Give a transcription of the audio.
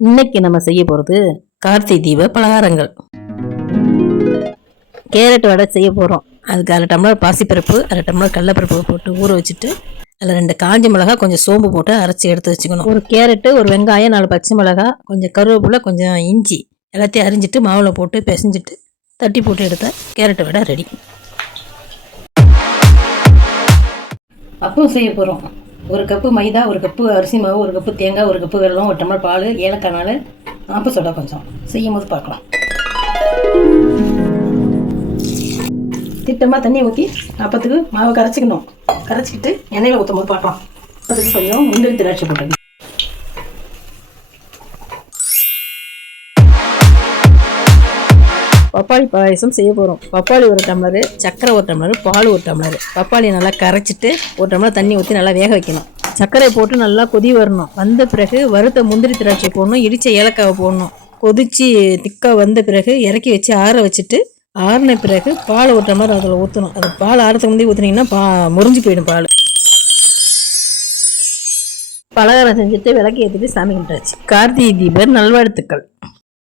இன்னைக்கு நம்ம செய்ய போகிறது கார்த்திகை தீப பலகாரங்கள். கேரட் வடை செய்ய போகிறோம். அதுக்கு 1/2 டம்ளர் பாசிப்பருப்பு, 1/2 டம்ளர் கடலைப்பருப்பு போட்டு ஊற வச்சுட்டு அதில் 2 காஞ்ச மிளகா, கொஞ்சம் சோம்பு போட்டு அரைச்சி எடுத்து வச்சுக்கணும். ஒரு கேரட்டு, ஒரு வெங்காயம், 4 பச்சை மிளகா, கொஞ்சம் கருவேப்பிலை, கொஞ்சம் இஞ்சி எல்லாத்தையும் அரிஞ்சிட்டு மாவில் போட்டு பிசைஞ்சிட்டு தட்டி போட்டு எடுத்த கேரட் வடை ரெடி. அப்பவும் செய்ய போகிறோம். 1 கப்பு மைதா, 1 கப்பு அரிசி மாவு, 1 கப்பு தேங்காய், 1 கப்பு வெல்லம், 1 டம்ளர் பால், ஏலக்காய் நாள், ஆப்ப சோடா கொஞ்சம். செய்யும் போது பார்க்கலாம். திட்டமாக தண்ணி ஊற்றி அப்பத்துக்கு மாவை கரைச்சிக்கணும். கரைச்சிக்கிட்டு எண்ணெயில் ஊற்றும் போது பார்க்கலாம். அப்பத்துக்கு கொஞ்சம் முந்திரி திராட்சை போட்டுக்கணும். பப்பாளி பாயசம் செய்ய போகிறோம். பப்பாளி 1 டம்ளரு, சர்க்கரை 1 டம்ளரு, பால் 1 டம்ளரு. பப்பாளியை நல்லா கரைச்சிட்டு 1 டம்ளர் தண்ணி ஊற்றி நல்லா வேக வைக்கணும். சர்க்கரை போட்டு நல்லா கொதி வரணும். வந்த பிறகு வறுத்த முந்திரி திராட்சை போடணும், இடித்த ஏலக்காவை போடணும். கொதித்து திக்காக வந்த பிறகு இறக்கி வச்சு ஆற வச்சுட்டு, ஆறின பிறகு பால் 1 டம்ளர் அதில் ஊற்றணும். அது பால் ஆறதுக்கு முந்தைய ஊற்றுனீங்கன்னா முறிஞ்சு போயிடும் பால். பலகாரம் செஞ்சுட்டு விளக்கு ஏற்றிட்டு சாமி கும்பிட்டாச்சு. கார்த்திகை தீப நல்வாழ்த்துக்கள்.